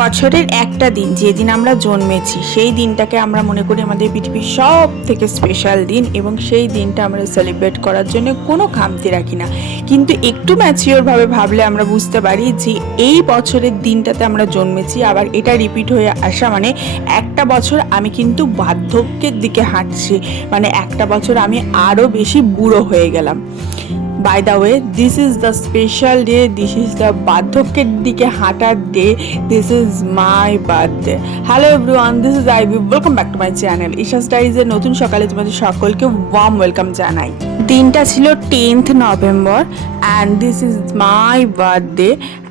বছরের একটা দিন, যেদিন আমরা জন্মেছি, সেই দিনটাকে আমরা মনে করি আমাদের পৃথিবীর সব থেকে স্পেশাল দিন এবং সেই দিনটা আমরা সেলিব্রেট করার জন্য কোনো খামতি রাখি না। কিন্তু একটু ম্যাচিওরভাবে ভাবলে আমরা বুঝতে পারি যে এই বছরের দিনটাতে আমরা জন্মেছি, আবার এটা রিপিট হয়ে আসা মানে একটা বছর আমি কিন্তু বার্ধক্যের দিকে হাঁটছি মানে একটা বছর আমি আরও বেশি বুড়ো হয়ে গেলাম। By the way this is the special day this is the বার্ধক্যের দিকে হাঁটার day this is my birthday hello everyone this is I welcome back to my channel Isha's ডাইজের নতুন সকালে তোমাদের সকলকে ওয়ার্ম ওয়েলকাম জানাই। দিনটা ছিল tenth November and this is my birthday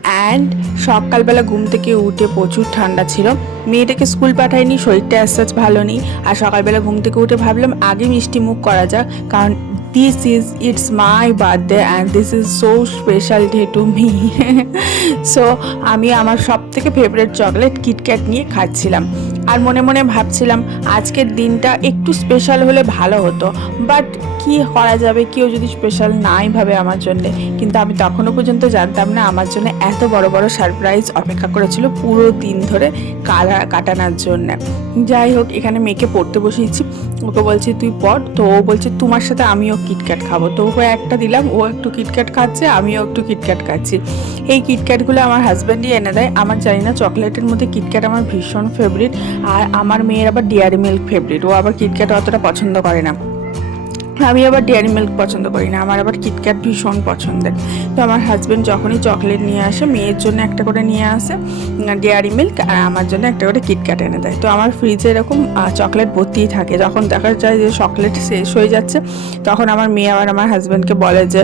and সকালবেলা ঘুম থেকে উঠে প্রচুর ঠান্ডা ছিল। মেয়েটাকে স্কুল পাঠাইনি, শরীরটা অ্যাজ ভালো নেই। আর সকালবেলা ঘুম থেকে উঠে ভাবলাম আগে মিষ্টি মুখ করা যাক, কারণ this is it's my birthday and this is so special day to me so আমি আমার সব থেকে ফেভারিট চকলেট কিটক্যাট নিয়ে খাচ্ছিলাম। আর মনে মনে ভাবছিলাম, আজকের দিনটা একটু স্পেশাল হলে ভালো হতো। বাট কি করা যাবে? কেউ যদি স্পেশাল নাই ভাবে আমার জন্য। কিন্তু আমি তখনও পর্যন্ত জানতাম না, আমার জন্য এত বড় বড় সারপ্রাইজ অপেক্ষা করেছিল পুরো দিন ধরে কালা কাটানোর জন্য। যাই হোক, এখানে মেয়েকে পড়তে বসিয়েছি। ওকে বলছি, তুই পড়। তো ও বলছে, তোমার সাথে আমিও কিটক্যাট খাব। তো ওকে একটা দিলাম, ও একটু কিটক্যাট খাচ্ছে, আমিও একটু কিটক্যাট খাচ্ছি। এই কিটক্যাটগুলো আমার হাজব্যান্ডই এনে দেয়। আমার জানি না, চকলেটের মধ্যে কিটক্যাট আমার ভীষণ ফেভারিট আর আমার মেয়ের আবার ডেয়ারি মিল্ক ফেভারিট ও আবার কিটক্যাট অতটা পছন্দ করে না। আমি আবার ডেয়ারি মিল্ক পছন্দ করি না, আমার আবার কিটক্যাট ভীষণ পছন্দের। তো আমার হাজব্যান্ড যখনই চকলেট নিয়ে আসে, মেয়ের জন্য একটা করে নিয়ে আসে ডেয়ারি মিল্ক আর আমার জন্য একটা করে কিটক্যাট এনে দেয়। তো আমার ফ্রিজে এরকম চকলেট ভর্তিই থাকে। যখন দেখা যায় যে চকলেট শেষ হয়ে যাচ্ছে, তখন আমার মেয়ে আবার আমার হাজব্যান্ডকে বলে যে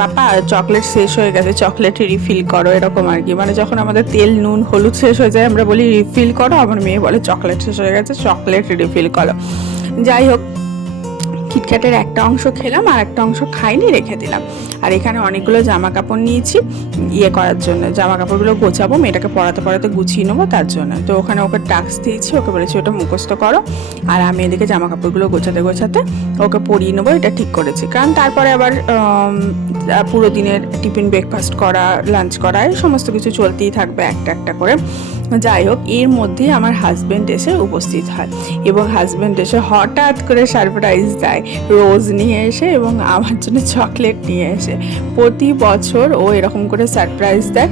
বাপা চকলেট শেষ হয়ে গেছে চকলেট রিফিল করো, এরকম আর কি। মানে যখন আমাদের তেল, নুন, হলুদ শেষ হয়ে যায়, আমরা বলি রিফিল করো, আমার মেয়ে বলে চকলেট শেষ হয়ে গেছে চকলেট রিফিল করো। যাই হোক কিটক্যাটের একটা অংশ খেলাম, আর একটা অংশ খাইনি, রেখে দিলাম। আর এখানে অনেকগুলো জামা কাপড় নিয়েছি ইয়ে করার জন্য। জামা কাপড়গুলো গোছাবো, মেয়েটাকে পড়াতে পড়াতে গুছিয়ে নেব তার জন্য। তো ওখানে ওকে টাস্ক দিয়েছি, ওকে বলেছি ওটা মুখস্থ করো। আর আমি এদিকে জামা কাপড়গুলো গোছাতে গোছাতে ওকে পরিয়ে নেব, এটা ঠিক করেছি। কারণ তারপরে আবার পুরো দিনের টিফিন ব্রেকফাস্ট করা লাঞ্চ করা, এই সমস্ত কিছু চলতেই থাকবে একটা একটা করে। যাই হোক, এর মধ্যে আমার হাজব্যান্ড এসে উপস্থিত হয় এবং হাজব্যান্ড এসে হঠাৎ করে সারপ্রাইজ দেয়। রোজ নিয়ে এসে এবং আমার জন্য চকলেট নিয়ে এসে। প্রতি বছর ও এরকম করে সারপ্রাইজ দেয়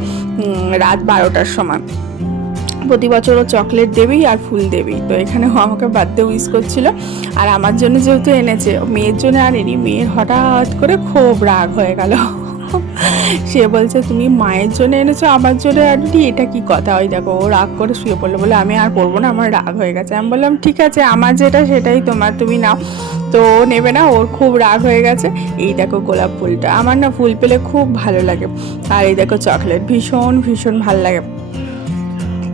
রাত বারোটার সময়। প্রতি বছর ও চকলেট দেবেই আর ফুল দেবেই। তো এখানে ও আমাকে বার্থডে উইশ করছিল। আর আমার জন্য যেহেতু এনেছে মেয়ের জন্য আনেনি, মেয়ের হঠাৎ করে খুব রাগ হয়ে গেল। সে বলছে, তুমি মায়ের জন্য এনেছো, আমার জন্য আনলি এটা কি কথা? ওই দেখো, ও রাগ করে শুয়ে পড়ল বলে, আমি আর পড়ব না, আমার রাগ হয়ে গেছে। আমি বললাম, ঠিক আছে, আমার যেটা সেটাই তোমার, তুমি নাও। তো ও নেবে না, ওর খুব রাগ হয়ে গেছে। এই দেখো গোলাপ ফুলটা, আমার না ফুল পেলে খুব ভালো লাগে। আর এই দেখো চকলেট, ভীষণ ভীষণ ভালো লাগে।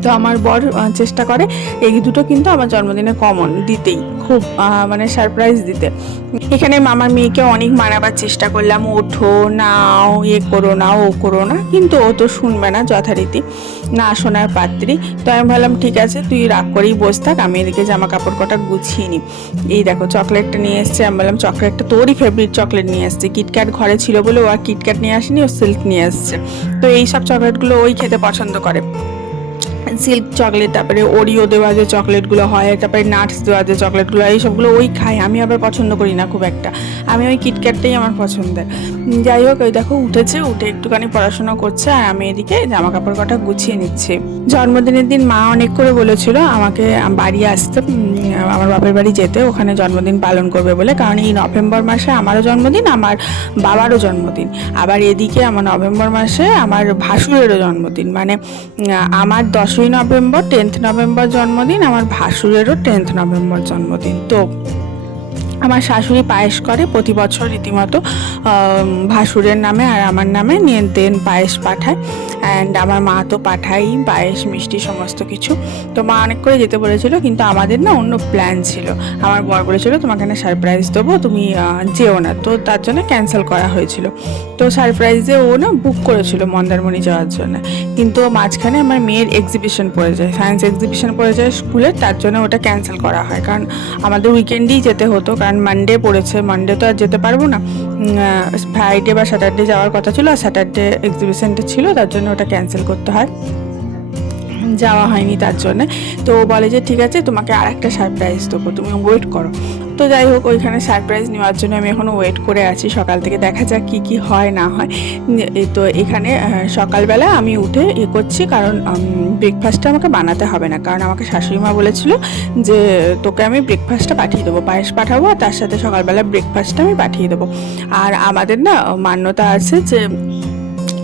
তো আমার বর চেষ্টা করে, এই দুটো কিন্তু আমার জন্মদিনে কমন দিতেই। খুব মানে সারপ্রাইজ দিতে। এখানে মামার মেয়েকে অনেক মানাবার চেষ্টা করলাম। ওঠো, নাও, এ করো না, ও করো না। কিন্তু ও তো শুনবে না যথারীতি। না শোনার পাত্রী। তো আমি ভাবলাম, ঠিক আছে, তুই রাগ করেই বস থাক। আমি এদিকে জামা কাপড় কটা গুছিয়ে নিই। এই দেখো, চকলেটটা নিয়ে এসছে। আমি বললাম, চকলেটটা তোরই ফেভারিট চকলেট নিয়ে এসছে। কিটক্যাট ঘরে ছিল বলে ও আর কিটক্যাট নিয়ে আসেনি, ও সিল্ক নিয়ে এসছে। তো এই সব চকলেটগুলো ওই খেতে পছন্দ করে। সিল্ক চকলেট তারপরে ওরিও দেওয়া যে চকলেটগুলো হয়, তারপরে নাটস দেওয়া যে চকলেটগুলো এই সবগুলো ওই খাই। আমি আবার পছন্দ করি না খুব একটা। আমি ওই কিটক্যাটটাই আমার পছন্দের। যাই হোক, ওই দেখো উঠেছে, উঠে একটুখানি পড়াশোনা করছে, আর আমি এদিকে জামা কাপড় কটা গুছিয়ে নিচ্ছি। জন্মদিনের দিন মা অনেক করে বলেছিল আমাকে বাড়ি আসতে আমার বাপের বাড়ি যেতে, ওখানে জন্মদিন পালন করবে বলে, কারণ এই নভেম্বর মাসে আমারও জন্মদিন, আমার বাবারও জন্মদিন। আবার এদিকে আমার নভেম্বর মাসে আমার ভাসুরেরও জন্মদিন মানে আমার দশই নভেম্বর, টেন্থ নভেম্বর জন্মদিন, আমার ভাসুরেরও টেন্থ নভেম্বর জন্মদিন। তো আমার শাশুড়ি পায়েস করে প্রতি বছর রীতিমতো ভাসুরের নামে আর আমার নামে নিয়ে দেন পায়েস পাঠায়। অ্যান্ড আমার মা তো পাঠাই পায়েস, মিষ্টি, সমস্ত কিছু। তো মা অনেক করে যেতে বলেছিল, কিন্তু আমাদের না অন্য প্ল্যান ছিল। আমার বর বলেছিল, তোমাকে না সারপ্রাইজ দেবো, তুমি যেও না। তো তার জন্য ক্যান্সেল করা হয়েছিল। তো সারপ্রাইজে ও না বুক করেছিল মন্দারমণি যাওয়ার জন্য। কিন্তু মাঝখানে আমার মেয়ের এক্সিবিশন পড়ে যায়। সায়েন্স এক্সিবিশন পড়ে যায় স্কুলের তার জন্য ওটা ক্যান্সেল করা হয়। কারণ আমাদের উইকেন্ডেই যেতে হতো, কারণ মানডে পড়েছে মানডে তো আর যেতে পারব না। ফ্রাইডে বা স্যাটারডে যাওয়ার কথা ছিল, আর স্যাটারডে এক্সিবিশনটা ছিল, তার জন্য ওটা ক্যান্সেল করতে হয়। যাওয়া হয়নি তার জন্যে। তো বলে যে, ঠিক আছে, তোমাকে আর একটা সারপ্রাইজ দেবো, তুমি ওয়েট করো। তো যাই হোক, ওইখানে সারপ্রাইজ নেওয়ার জন্য আমি এখনও ওয়েট করে আছি। সকাল থেকে দেখা যাক কী কী হয়, না হয়। তো এখানে সকালবেলা আমি উঠে এ করছি কারণ ব্রেকফাস্টটা আমাকে বানাতে হবে না। কারণ আমাকে শাশুড়ি মা বলেছিল যে, তোকে আমি ব্রেকফাস্টটা পাঠিয়ে দেবো। পায়েস পাঠাবো আর তার সাথে সকালবেলা ব্রেকফাস্টটা আমি পাঠিয়ে দেবো। আর আমাদের না, মান্যতা আছে যে,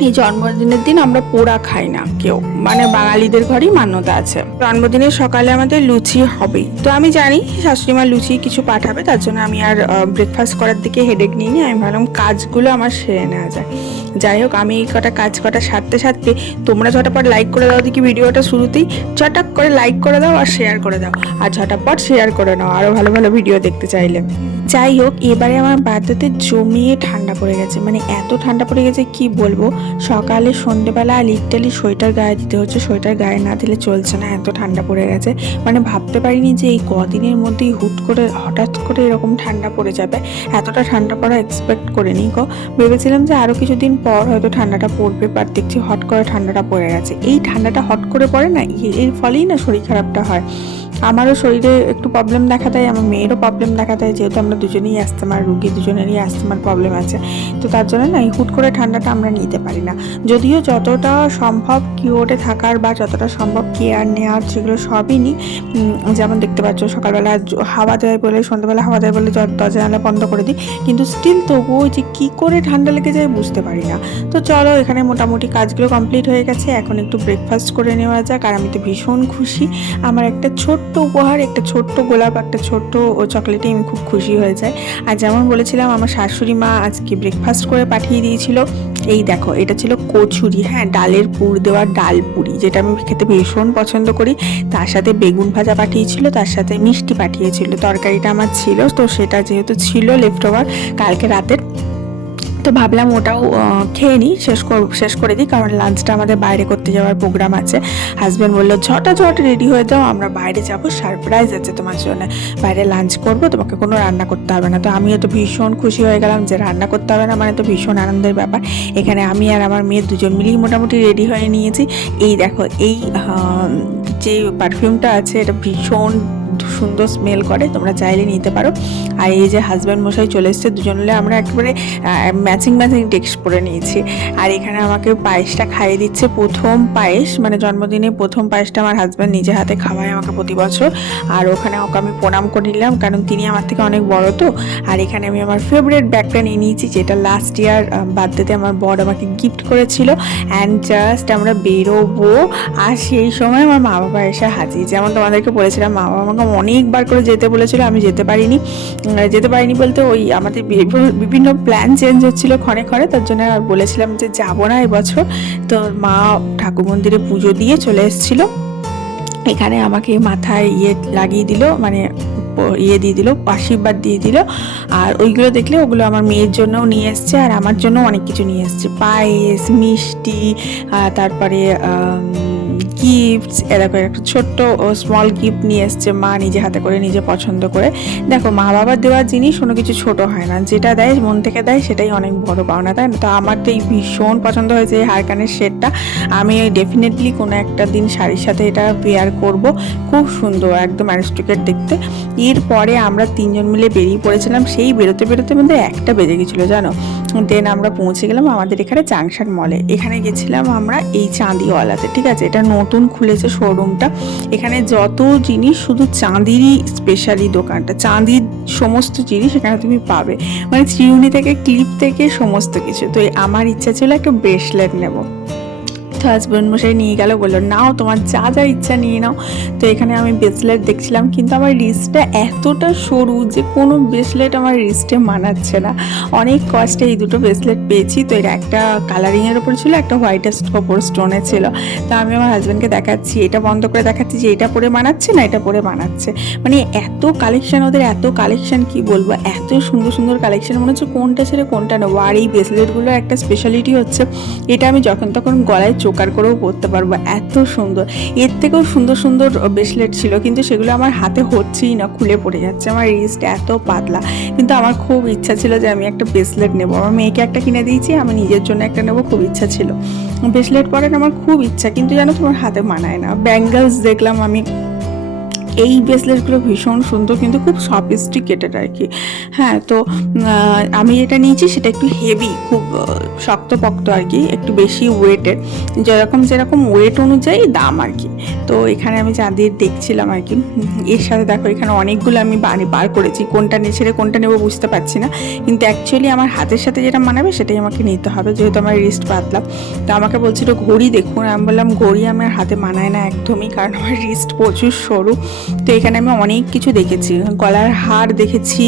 এই জন্মদিনের দিন আমরা পোড়া খাই না কেউ। মানে বাঙালিদের ঘরেই মান্যতা আছে। জন্মদিনের সকালে আমাদের লুচি হবেই তো আমি জানি শাশুড়ি মা লুচি কিছু পাঠাবে, তার জন্য আমি আর ব্রেকফাস্ট করার দিকে হেডেক নিয়ে আমি ভাবলাম কাজগুলো আমার সেরে নেওয়া যায় যাই হোক, আমি এই কটা কাজ কটা সারতে সারতে তোমরা ঝটাপট লাইক করে দাও দেখি ভিডিওটা শুরুতেই। চটাক করে লাইক করে দাও আর শেয়ার করে দাও। আর ঝটাপট শেয়ার করে নাও আরও ভালো ভালো ভিডিও দেখতে চাইলে। যাই হোক, এবারে আমার বার্থডেতে জমিয়ে ঠান্ডা পড়ে গেছে। মানে এত ঠান্ডা পড়ে গেছে কি বলব? সকালে সন্ধেবেলা লিটালি সোয়েটার গায়ে দিতে হচ্ছে সোয়েটার গায়ে না দিলে চলছে না এত ঠান্ডা পড়ে গেছে। মানে ভাবতে পারিনি যে এই কদিনের মধ্যেই হুট করে, হঠাৎ করে এরকম ঠান্ডা পড়ে যাবে। এতটা ঠান্ডা পড়া এক্সপেক্ট করিনি গো। ভেবেছিলাম যে আরও কিছুদিন পর হয়তো ঠান্ডাটা পড়বে বাট দেখছি হট করে ঠান্ডাটা পড়ে গেছে। এই ঠান্ডাটা হট করে পড়ে না এর ফলেই না শরীর খারাপটা হয়। আমারও শরীরে একটু প্রবলেম দেখা দেয়, আমার মেয়েরও প্রবলেম দেখা দেয়, যেহেতু আমরা দুজনেই অ্যাস্তমার রুগী, দুজনেরই অ্যাস্তমার প্রবলেম আছে। তো তার জন্য না, এই হুট করে ঠান্ডাটা আমরা নিতে পারি না। যদিও যতটা সম্ভব কিওরে থাকার বা যতটা সম্ভব কেয়ার নেওয়ার সেগুলো সবই নিই যেমন দেখতে পাচ্ছ সকালবেলা হাওয়া দেয় বলে, সন্ধ্যাবেলা হাওয়া দেয় বলে দরজা জানলা বন্ধ করে দিই, কিন্তু স্টিল তবুও যে কী করে ঠান্ডা লেগে যায় বুঝতে পারি না। তো চলো, এখানে মোটামুটি কাজগুলো কমপ্লিট হয়ে গেছে, এখন একটু ব্রেকফাস্ট করে নেওয়া যাক, আর আমি তো ভীষণ খুশি। আমার একটা ছোট্ট উপহার, একটা ছোট্ট গোলাপ, একটা ছোট্ট ও চকলেটে আমি খুব খুশি হয়ে যাই। আর যেমন বলেছিলাম, আমার শাশুড়ি মা আজকে ব্রেকফাস্ট করে পাঠিয়ে দিয়েছিল। এই দেখো, এটা ছিল কচুরি হ্যাঁ ডালের পুর দেওয়া ডাল পুরি, যেটা আমি খেতে ভীষণ পছন্দ করি। তার সাথে বেগুন ভাজা পাঠিয়েছিল, তার সাথে মিষ্টি পাঠিয়েছিল। তরকারিটা আমার ছিল, তো সেটা যেহেতু ছিল লেফট ওভার কালকে রাতের তো ভাবলাম ওটাও খেয়ে নিই, শেষ কর, শেষ করে দিই, কারণ লাঞ্চটা আমাদের বাইরে করতে যাওয়ার প্রোগ্রাম আছে। হাজব্যান্ড বলল ঝটা ঝট রেডি হয়ে যাও, আমরা বাইরে যাব সারপ্রাইজ আছে তোমার জন্য। বাইরে লাঞ্চ করব, তোমাকে কোনো রান্না করতে হবে না। তো আমিও তো ভীষণ খুশি হয়ে গেলাম যে রান্না করতে হবে না মানে তো ভীষণ আনন্দের ব্যাপার। এখানে আমি আর আমার মেয়ে দুজন মিলেই মোটামুটি রেডি হয়ে নিয়েছি। এই দেখো, এই যে পারফিউমটা আছে, এটা ভীষণ সুন্দর স্মেল করে, তোমরা চাইলে নিতে পারো। আর এই যে হাজব্যান্ড মশাই চলে এসছে, দুজন মিলে আমরা একেবারে ম্যাচিং ম্যাচিং ডেক্স পরে নিয়েছি। আর এখানে আমাকে পায়েসটা খাইয়ে দিচ্ছে প্রথম পায়েস মানে জন্মদিনে প্রথম পায়েসটা আমার হাজব্যান্ড নিজে হাতে খাওয়ায় আমাকে প্রতি বছর। আর ওখানে ওকে আমি প্রণাম করে নিলাম, কারণ তিনি আমার থেকে অনেক বড় তো। আর এখানে আমি আমার ফেভারিট ব্যাগটা নিয়ে নিয়েছি, যেটা লাস্ট ইয়ার বার্থডেতে আমার বর আমাকে গিফট করেছিল। অ্যান্ড জাস্ট আমরা বেরোবো, আর সেই সময় আমার মা বাবা এসে হাজির। যেমন তোমাদেরকে বলেছিলাম মা বাবা আমাকে অনেকবার করে যেতে বলেছিল, আমি যেতে পারিনি। যেতে পারিনি বলতে ওই আমাদের বিভিন্ন প্ল্যান চেঞ্জ হচ্ছিল ক্ষণে ক্ষণে, তার জন্য আর বলেছিলাম যে যাব না এবছর। তো মা ঠাকুর মন্দিরে পুজো দিয়ে চলে এসেছিল। এখানে আমাকে মাথায় ইয়ে লাগিয়ে দিল মানে ইয়ে দিয়ে দিল, আশীর্বাদ দিয়ে দিল। আর ওইগুলো দেখলে ওগুলো আমার মেয়ের জন্যও নিয়ে এসছে, আর আমার জন্য অনেক কিছু নিয়ে এসছে। পায়েস, মিষ্টি তারপরে গিফটস এরকম একটা ছোট্ট স্মল গিফট নিয়ে এসছে মা নিজে হাতে করে, নিজে পছন্দ করে। দেখো, মা বাবার দেওয়ার জিনিস কোনো কিছু ছোট হয় না। যেটা দেয়, মন থেকে দেয়, সেটাই অনেক বড় পাওনা, তাই না? তো আমার তো এই ভীষণ পছন্দ হয়েছে এই হারকানের সেটটা আমি ওই ডেফিনেটলি কোনো একটা দিন শাড়ির সাথে এটা পেয়ার করব। খুব সুন্দর, একদম অ্যারিস্টিকেট দেখতে। এরপরে আমরা তিনজন মিলে বেরিয়ে পড়েছিলাম। সেই বেরোতে বেরোতে মধ্যে একটা বেজে গেছিল, জানো? দেন আমরা পৌঁছে গেলাম আমাদের এখানে জাংশন মলে এখানে গেছিলাম আমরা এই চাঁদিওয়ালাতে, ঠিক আছে? এটা নতুন খুলেছে শোরুমটা এখানে যত জিনিস শুধু চাঁদিরই স্পেশালি দোকানটা, চাঁদির সমস্ত জিনিস এখানে তুমি পাবে। মানে চিরুনি থেকে ক্লিপ থেকে সমস্ত কিছু। তো আমার ইচ্ছা ছিল একটা ব্রেসলেট নেব। তো হাজব্যান্ড মশাই নিয়ে গেল, বলল, নাও, তোমার যা যা ইচ্ছা নিয়ে নাও। তো এখানে আমি ব্রেসলেট দেখছিলাম, কিন্তু আমার রিস্টটা এতটা সরু যে কোনো ব্রেসলেট আমার রিস্টে মানাচ্ছে না। অনেক কষ্টে এই দুটো ব্রেসলেট পেয়েছি। তো এটা একটা কালারিংয়ের ওপর ছিল, একটা হোয়াইট ওপর স্টোনের ছিল। তো আমি আমার হাজব্যান্ডকে দেখাচ্ছি, এটা বন্ধ করে দেখাচ্ছি যে এটা পরে মানাচ্ছে না, এটা পরে মানাচ্ছে। মানে এত কালেকশান ওদের, এত কালেকশান কি বলব, এত সুন্দর সুন্দর কালেকশান মনে হচ্ছে কোনটা ছেড়ে কোনটা নেব আর এই ব্রেসলেটগুলোর একটা স্পেশালিটি হচ্ছে, এটা আমি যখন তখন গলায় চোকার করেও পরতে পারব, এত সুন্দর। এর থেকেও সুন্দর সুন্দর ব্রেসলেট ছিল, কিন্তু সেগুলো আমার হাতে হচ্ছেই না, খুলে পড়ে যাচ্ছে। আমার রিস্ট এত পাতলা। কিন্তু আমার খুব ইচ্ছা ছিল যে আমি একটা ব্রেসলেট নেব। আমার মেয়েকে একটা কিনে দিয়েছি, আমি নিজের জন্য একটা নেব, খুব ইচ্ছা ছিল। ব্রেসলেট পরার আমার খুব ইচ্ছা, কিন্তু যেন তোমার হাতে মানায় না। ব্যাঙ্গলস দেখলাম আমি এই ব্রেসলেটগুলো ভীষণ সুন্দর, কিন্তু খুব সফিস্টিকেটেড আর কি। হ্যাঁ তো আমি যেটা নিয়েছি, সেটা একটু হেভি খুব শক্তপোক্ত আর কি, একটু বেশি ওয়েটের যেরকম যেরকম ওয়েট অনুযায়ী দাম আর কি। তো এখানে আমি চাঁদির দেখছিলাম আর কি, এর সাথে দেখো, এখানে অনেকগুলো আমি বাড়ি বার করেছি, কোনটা নিয়ে ছেড়ে কোনটা নেব বুঝতে পারছি না। কিন্তু অ্যাকচুয়ালি আমার হাতের সাথে যেটা মানাবে, সেটাই আমাকে নিতে হবে, যেহেতু আমার রিস্ট পাতলাম তো আমাকে বলছিল, ঘড়ি দেখুন। আমি বললাম, ঘড়ি আমার হাতে মানায় না একদমই, কারণ আমার রিস্ট প্রচুর সরু। তো এখানে আমি অনেক কিছু দেখেছি। গলার হার দেখেছি।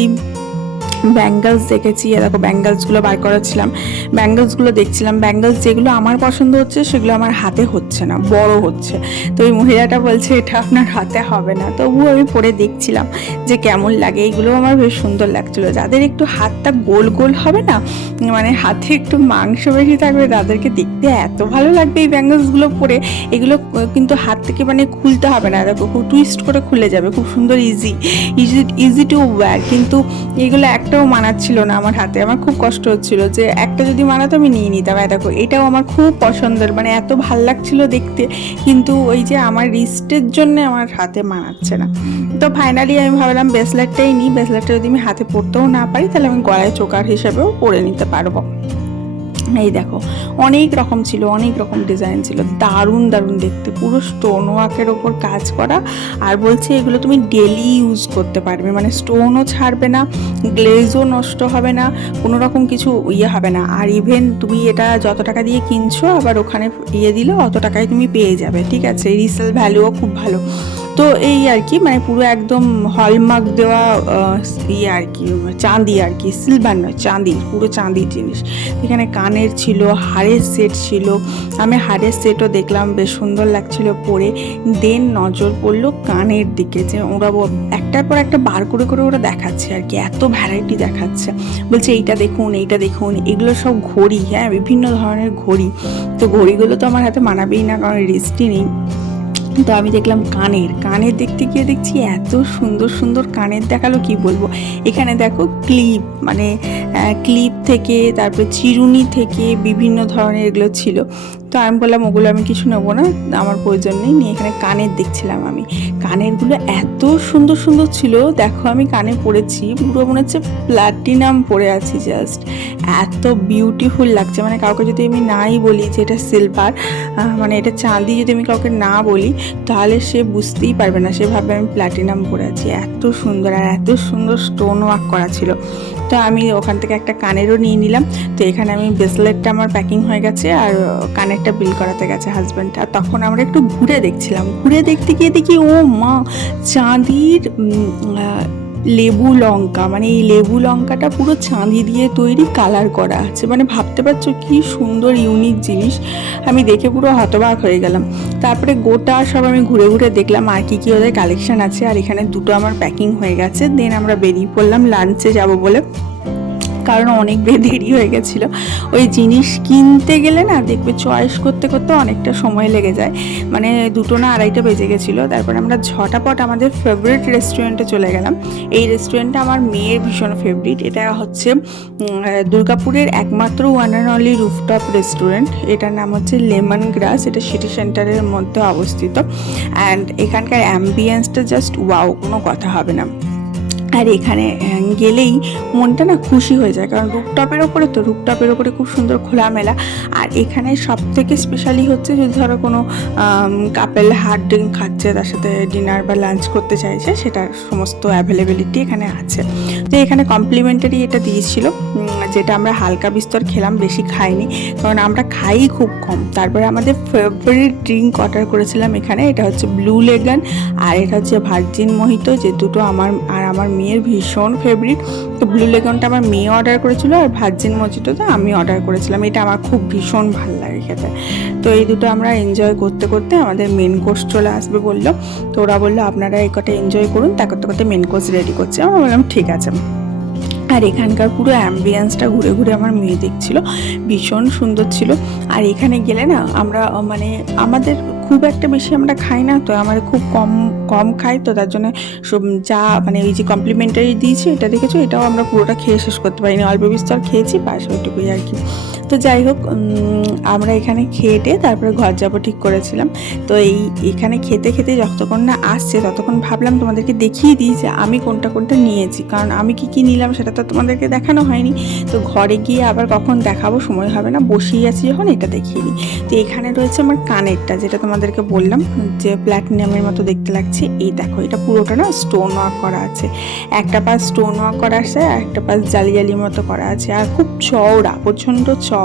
ব্যাঙ্গলস দেখেছি দেখো ব্যাঙ্গলসগুলো বার করাচ্ছিলাম। ব্যাঙ্গলসগুলো দেখছিলাম, ব্যাঙ্গলস যেগুলো আমার পছন্দ হচ্ছে, সেগুলো আমার হাতে হচ্ছে না, বড় হচ্ছে। তো ওই মহিলাটা বলছে, এটা আপনার হাতে হবে না। তবুও আমি পরে দেখছিলাম যে কেমন লাগে এইগুলো আমার বেশ সুন্দর লাগছিল। যাদের একটু হাতটা গোল গোল হবে না মানে হাতে একটু মাংস বেশি থাকবে, তাদেরকে দেখতে এত ভালো লাগবে এই ব্যাঙ্গলসগুলো পরে। এগুলো কিন্তু হাত থেকে মানে খুলতে হবে না, দেখো, খুব টুইস্ট করে খুলে যাবে, খুব সুন্দর easy easy easy to wear কিন্তু এগুলো একটাও মানাচ্ছিল না আমার হাতে। আমার খুব কষ্ট হচ্ছিল যে একটা যদি মানাতো আমি নিয়ে নিতাম। দেখো, এটাও আমার খুব পছন্দের মানে এত ভালো লাগছিল দেখতে, কিন্তু ওই যে আমার রিস্টের জন্য আমার হাতে মানাচ্ছে না। তো ফাইনালি আমি ভাবলাম ব্রেসলেটটাই নিই। ব্রেসলেটটা যদি আমি হাতে পরতেও না পারি, তাহলে আমি গলায় চোকার হিসেবেও পরে নিতে পারব। এই দেখো, অনেক রকম ছিল, অনেক রকম ডিজাইন ছিল। দারুণ দারুণ দেখতে। পুরো স্টোন ওয়ার্কের ওপর কাজ করা। আর বলছে এগুলো তুমি ডেলি ইউজ করতে পারবে। মানে স্টোনও ছাড়বে না গ্লেজও নষ্ট হবে না, কোনো রকম কিছু ইয়ে হবে না। আর ইভেন তুমি এটা যত টাকা দিয়ে কিনছো, আবার ওখানে ইয়ে দিলে অত টাকায় তুমি পেয়ে যাবে। ঠিক আছে রিসেল ভ্যালুও খুব ভালো। তো এই আর কি মানে পুরো একদম হলমার্ক দেওয়া ইয়ে আর কি, চাঁদি আর কি সিলভার নয়, চাঁদি, পুরো চাঁদির জিনিস। এখানে কানের ছিল, হাড়ের সেট ছিল। আমি হাড়ের সেটও দেখলাম, বেশ সুন্দর লাগছিল পরে। দেন নজর পড়ল কানের দিকে, যে ওরা একটার পর একটা বার করে করে ওরা দেখাচ্ছে আর কি, এত ভ্যারাইটি দেখাচ্ছে। বলছে এইটা দেখুন এইটা দেখুন, এগুলো সব ঘড়ি হ্যাঁ বিভিন্ন ধরনের ঘড়ি। তো ঘড়িগুলো তো আমার হাতে মানাবেই না, কারণ রিস্টই নেই। তো আমি দেখলাম কানের। কানের দেখতে গিয়ে দেখছি এত সুন্দর সুন্দর কানের দেখাল, কি বলব? এখানে দেখো ক্লিপ মানে ক্লিপ থেকে, তারপরে চিরুনি থেকে বিভিন্ন ধরনের এগুলো ছিল। তো আমি বললাম, ওগুলো আমি কিছু নেব না, আমার প্রয়োজন নেই। নিয়ে এখানে কানের দেখছিলাম আমি। কানেরগুলো এত সুন্দর সুন্দর ছিল, দেখো আমি কানে পড়েছি, পুরো মনে হচ্ছে প্লাটিনাম পরে আছি জাস্ট এত বিউটিফুল লাগছে মানে কাউকে যদি আমি নাই বলি যে এটা সিলভার মানে এটা চাঁদি যদি আমি কাউকে না বলি, তাহলে সে বুঝতেই পারবে না, সে ভাবে আমি প্লাটিনাম পরে আছি। এত সুন্দর আর এত সুন্দর স্টোন ওয়ার্ক করা ছিল। তো আমি ওখান থেকে একটা কানেরও নিয়ে নিলাম। তো এখানে আমি ব্রেসলেটটা আমার প্যাকিং হয়ে গেছে আর কানেরটা বিল করাতে গেছে হাজব্যান্ড আর তখন আমরা একটু ঘুরে দেখছিলাম। ঘুরে দেখতে গিয়ে দেখি, ও মা, চাঁদির লেবু লঙ্কা মানে এই লেবু লঙ্কাটা পুরো চাঁদি দিয়ে তৈরি কালার করা আছে। মানে ভাবতে পারছ কি সুন্দর ইউনিক জিনিস। আমি দেখে পুরো হতবাক হয়ে গেলাম। তারপরে গোটা সব আমি ঘুরে ঘুরে দেখলাম আর কি কী ওদের কালেকশান আছে। আর এখানে দুটো আমার প্যাকিং হয়ে গেছে। দেন আমরা বেরিয়ে পড়লাম লাঞ্চে যাব বলে। কারণ অনেক দেরি হয়ে গেছিল। ওই জিনিস কিনতে গেলে না দেখবে চয়েস করতে করতে অনেকটা সময় লেগে যায়। মানে দুটো না আড়াইটা বেজে গেছিল। তারপরে আমরা ঝটাপট আমাদের ফেভারিট রেস্টুরেন্টে চলে গেলাম। এই রেস্টুরেন্টটা আমার মেয়ের ভীষণ ফেভারিট এটা হচ্ছে দুর্গাপুরের একমাত্র one and only rooftop restaurant এটার নাম হচ্ছে লেমন গ্রাস। এটা সিটি সেন্টারের মধ্যে অবস্থিত। অ্যান্ড এখানকার অ্যাম্বিয়েন্সটা জাস্ট ওয়াও কোনো কথা হবে না। আর এখানে গেলেই মনটা না খুশি হয়ে যায়। কারণ রুপটপের ওপরে তো রুপটপের ওপরে খুব সুন্দর খোলামেলা। আর এখানে সব থেকে স্পেশালি হচ্ছে যদি ধরো কোনো কাপেল হার্ড ড্রিঙ্ক খাচ্ছে, তার সাথে ডিনার বা লাঞ্চ করতে চাইছে, সেটার সমস্ত অ্যাভেলেবিলিটি এখানে আছে। তো এখানে কমপ্লিমেন্টারি এটা দিয়েছিল যেটা আমরা হালকা বিস্তর খেলাম, বেশি খাইনি। কারণ আমরা খাই খুব কম। তারপরে আমাদের ফেভারিট ড্রিঙ্ক অর্ডার করেছিলাম এখানে, এটা হচ্ছে ব্লু লেগান আর এটা হচ্ছে ভার্জিন মোহিত যে দুটো আমার আর আমার মেয়ের ভীষণ ফেভারিট তো ব্লু লেগনটা আমার মেয়ে অর্ডার করেছিল আর ভার্জিন মজিটোটা আমি অর্ডার করেছিলাম। এটা আমার খুব ভীষণ ভালো লাগে খেতে। তো এই দুটো আমরা এনজয় করতে করতে আমাদের মেন কোর্স চলে আসবে বলল। তো ওরা বলল, আপনারা এই কটা এনজয় করুন তা করতে করতে মেন কোর্স রেডি করছে। আমরা বললাম, ঠিক আছে। আর এখানকার পুরো অ্যাম্বিয়েন্সটা ঘুরে ঘুরে আমার মেয়ে দেখছিল। ভীষণ সুন্দর ছিল। আর এখানে গেলে না, আমরা মানে আমাদের খুব একটা বেশি আমরা খাই না, তো আমার খুব কম কম খাই, তো তার জন্য সব- যা মানে এই যে কমপ্লিমেন্টারি দিয়েছি, এটা দেখেছ? এটাও আমরা পুরোটা খেয়ে শেষ করতে পারিনি। অল্প বিস্তর খেয়েছি পাশ ওইটুকুই আর কি। তো যাই হোক আমরা এখানে খেয়ে টেয়ে তারপরে ঘর যাব ঠিক করেছিলাম। তো এই, এখানে খেতে খেতে যতক্ষণ না আসছে ততক্ষণ ভাবলাম তোমাদেরকে দেখিয়ে দিই যে আমি কোনটা কোনটা নিয়েছি। কারণ আমি কি কি নিলাম সেটা তো তোমাদেরকে দেখানো হয়নি। তো ঘরে গিয়ে আবার কখন দেখাবো সময় হবে না, বসেই আছি যখন এটা দেখিয়ে দিই। তো এখানে রয়েছে আমার কানেরটা, যেটা তোমাদেরকে বললাম, যে প্ল্যাটিনামের মতো দেখতে লাগছে। এই দেখো, এটা পুরোটা না স্টোন ওয়ার্ক করা আছে। একটা পাশ স্টোন ওয়ার্ক করা আছে আর একটা পাশ জালি জালি মতো করা আছে। আর খুব চওড়া, প্রচণ্ড চওড়া।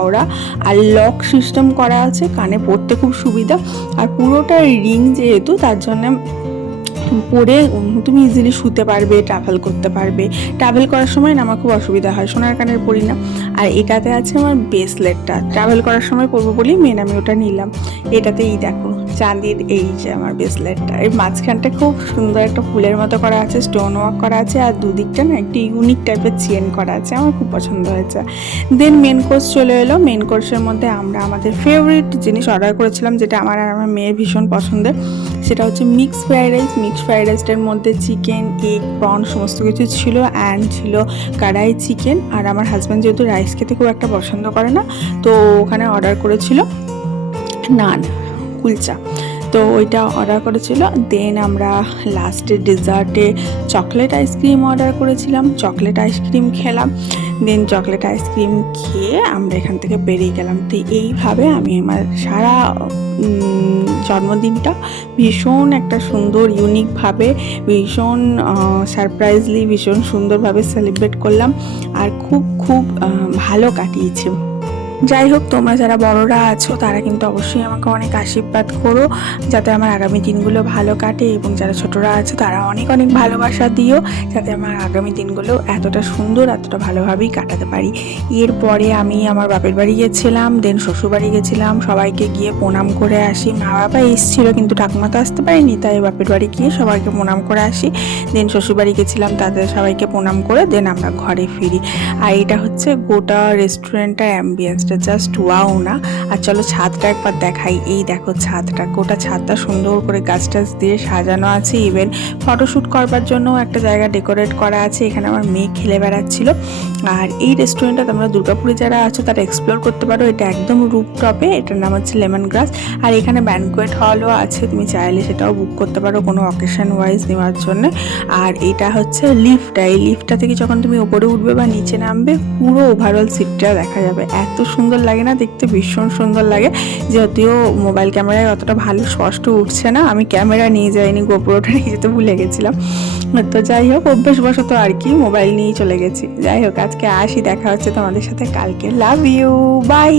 আর লক সিস্টেম করা আছে, কানে পড়তে খুব সুবিধা। আর পুরোটা রিং যেহেতু, তার জন্যে পরে তুমি ইজিলি শুতে পারবে ট্রাভেল করতে পারবে। ট্রাভেল করার সময় না আমার খুব অসুবিধা হয়, সোনার কানের পরি না। আর এটাতে আছে আমার ব্রেসলেটটা ট্রাভেল করার সময় পরবো বলেই মেন আমি ওটা নিলাম। এটাতেই দেখো। চাঁদির এই যে আমার ব্রেসলেটটা এর মাঝখানটা খুব সুন্দর একটা ফুলের মতো করা আছে স্টোন ওয়ার্ক করা আছে, আর দুদিকটা না একটি ইউনিক টাইপের চেন করা আছে, আমার খুব পছন্দ হয়েছে। দেন মেন কোর্স চলে এলো। মেন কোর্সের মধ্যে আমরা আমাদের ফেভারিট জিনিস অর্ডার করেছিলাম, যেটা আমার আর আমার মেয়ের ভীষণ পছন্দের। সেটা হচ্ছে mix fried rice mix fried রাইসটার মধ্যে চিকেন এগ প্রন সমস্ত কিছু ছিল অ্যান্ড ছিল কড়াই চিকেন আর আমার হাজব্যান্ড যেহেতু রাইস খেতে খুব একটা পছন্দ করে না, তো ওখানে অর্ডার করেছিল নান কুলচা। তো ওইটা অর্ডার করেছিল। দেন আমরা লাস্টে ডেজার্টে চকলেট আইসক্রিম অর্ডার করেছিলাম। চকলেট আইসক্রিম খেলাম। দেন চকলেট আইসক্রিম খেয়ে আমরা এখান থেকে বেরিয়ে গেলাম। তো এইভাবে আমি আমার সারা জন্মদিনটা ভীষণ একটা সুন্দর ইউনিকভাবে ভীষণ সারপ্রাইজলি ভীষণ সুন্দরভাবে সেলিব্রেট করলাম। আর খুব খুব ভালো কাটিয়েছি। যাই হোক তোমরা যারা বড়রা আছো, তারা কিন্তু অবশ্যই আমাকে অনেক আশীর্বাদ করো, যাতে আমার আগামী দিনগুলো ভালো কাটে এবং যারা ছোটরা আছে, তারা অনেক অনেক ভালোবাসা দিও, যাতে আমার আগামী দিনগুলো এতটা সুন্দর, এতটা ভালোভাবেই কাটাতে পারি। এরপরে আমি আমার বাপের বাড়ি গেছিলাম দেন শ্বশুর বাড়ি গেছিলাম, সবাইকে গিয়ে প্রণাম করে আসি। মা বাবা এসেছিল, কিন্তু ঠাকুমা তো আসতে পারিনি, তাই বাপের বাড়ি গিয়ে সবাইকে প্রণাম করে আসি। দেন শ্বশুর বাড়ি গেছিলাম তাদের সবাইকে প্রণাম করে দেন আমরা ঘরে ফিরি। আর এটা হচ্ছে গোটা রেস্টুরেন্টটা অ্যাম্বিয়েন্সটা জাস্ট ওয়াও না। আর চলো ছাদটা একবার দেখাই। এই দেখো ছাদটা, গোটা ছাদটা সুন্দর করে গাছ টাছ দিয়ে সাজানো আছে। ইভেন ফটোশ্যুট করবার জন্য একটা জায়গা ডেকোরেট করা আছে। এখানে আমার মেয়ে খেলে বেড়াচ্ছিল। আর এই রেস্টুরেন্টটা তোমরা দুর্গাপুরে যারা আছো, তারা এক্সপ্লোর করতে পারো। এটা একদম রুপ টপে এটার নাম হচ্ছে লেমন গ্রাস আর এখানে ব্যানকোয়েট হলও আছে। তুমি চাইলে সেটাও বুক করতে পারো কোনো অকেশন ওয়াইজ নেওয়ার জন্য। আর এটা হচ্ছে লিফটটা এই লিফটটা থেকে যখন তুমি উপরে উঠবে বা নিচে নামবে, পুরো ওভারঅল সিটটা দেখা যাবে। এত সুন্দর লাগে না, দেখতে ভীষণ সুন্দর লাগে। যদিও মোবাইল ক্যামেরায় অতটা ভালো স্পষ্ট উঠছে না, আমি ক্যামেরা নিয়ে যাইনি, গোপুরোটা নিয়ে যেতে ভুলে গেছিলাম। তো যাই হোক, অভ্যেসবশত আর কি, মোবাইল নিয়েই চলে গেছি। যাই হোক, আজকে আসি, দেখা হচ্ছে তোমাদের সাথে কালকে। Love you by